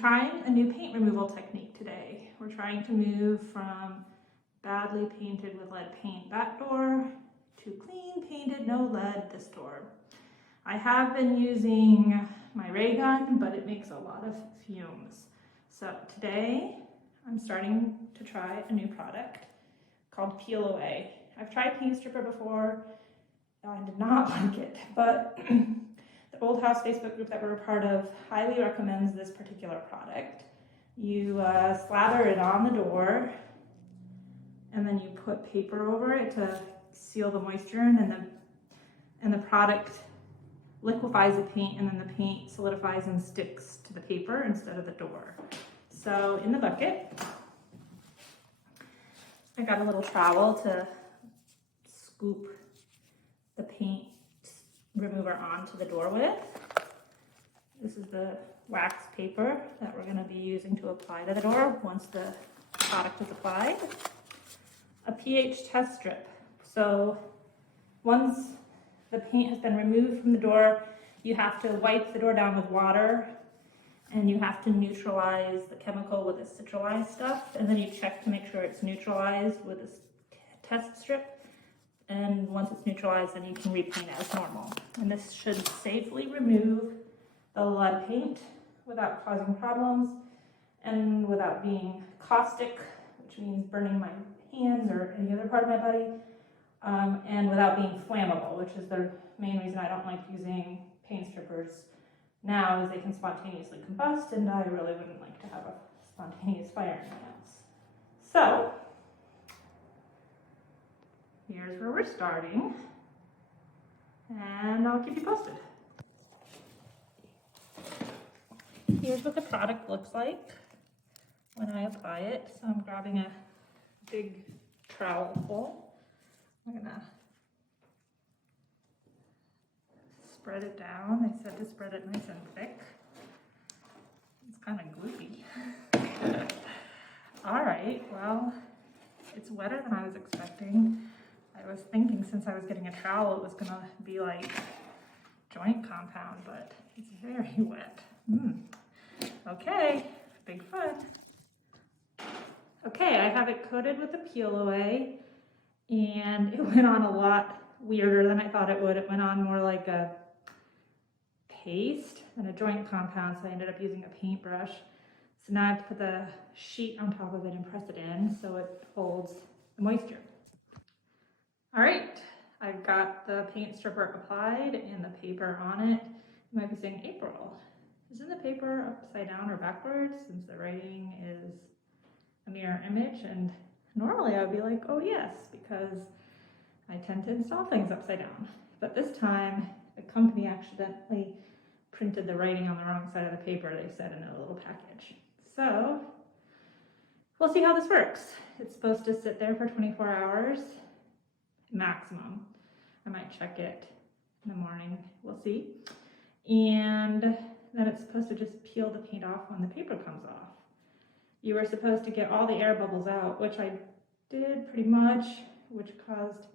trying a new paint removal technique today. We're trying to move from badly painted with lead paint that door to clean painted no lead this door. I have been using my ray gun, but it makes a lot of fumes. So today I'm starting to try a new product called Peel Away. I've tried Paint Stripper before. I did not like it, but the Old House Facebook group that we're a part of highly recommends this particular product. You slather it on the door, and then you put paper over it to seal the moisture in, and the product liquefies the paint, and then the paint solidifies and sticks to the paper instead of the door. So in the bucket, I got a little trowel to scoop the paint remover onto the door with. This is the wax paper that we're going to be using to apply to the door once the product is applied. A pH test strip. So once the paint has been removed from the door, you have to wipe the door down with water, and you have to neutralize the chemical with this citralized stuff, and then you check to make sure it's neutralized with this test strip. And once it's neutralized, then you can repaint it as normal. And this should safely remove the lead paint without causing problems and without being caustic, which means burning my hands or any other part of my body, and without being flammable, which is the main reason I don't like using paint strippers now, is they can spontaneously combust, and I really wouldn't like to have a spontaneous fire in my house. So here's where we're starting, and I'll keep you posted. Here's what the product looks like when I apply it. So I'm grabbing a big trowel full. I'm gonna spread it down. They said to spread it nice and thick. It's kind of gloopy. All right, well, it's wetter than I was expecting. I was thinking since I was getting a trowel, it was gonna be like joint compound, but it's very wet. Okay, big fun. Okay, I have it coated with the Peel Away, and it went on a lot weirder than I thought it would. It went on more like a paste than a joint compound, so I ended up using a paintbrush. So now I have to put the sheet on top of it and press it in so it holds the moisture. All right, I've got the paint stripper applied and the paper on it. You might be saying, April, isn't the paper upside down or backwards, since the writing is a mirror image? And normally I would be like, oh yes, because I tend to install things upside down. But this time, the company accidentally printed the writing on the wrong side of the paper, they said, in a little package. So we'll see how this works. It's supposed to sit there for 24 hours maximum. I might check it in the morning, we'll see. And then it's supposed to just peel the paint off when the paper comes off. You were supposed to get all the air bubbles out, which I did pretty much, which caused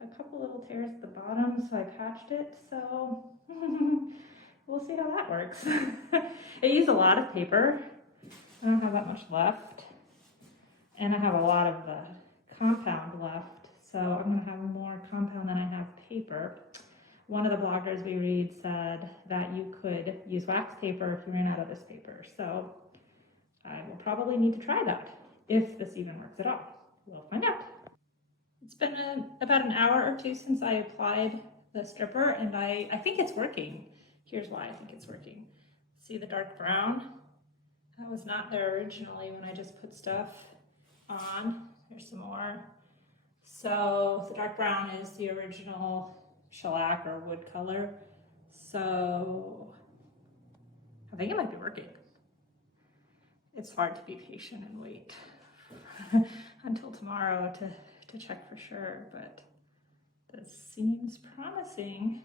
a couple little tears at the bottom, so I patched it. So we'll see how that works. It used a lot of paper. I don't have that much left, and I have a lot of the compound left. So I'm going to have more compound than I have paper. One of the bloggers we read said that you could use wax paper if you ran out of this paper. So I will probably need to try that, if this even works at all. We'll find out. It's been about an hour or two since I applied the stripper, and I think it's working. Here's why I think it's working. See the dark brown? That was not there originally when I just put stuff on. Here's some more. So the dark brown is the original shellac or wood color. So I think it might be working. It's hard to be patient and wait until tomorrow to check for sure, but this seems promising.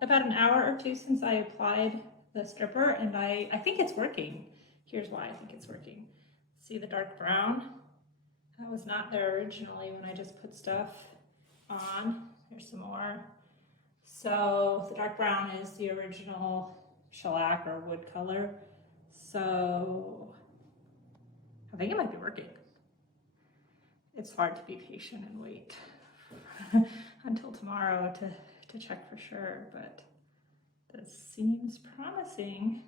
about an hour or two since I applied the stripper, and I think it's working. Here's why I think it's working. See the dark brown? That was not there originally when I just put stuff on. Here's some more. So the dark brown is the original shellac or wood color. So I think it might be working. It's hard to be patient and wait until tomorrow to check for sure, but this seems promising.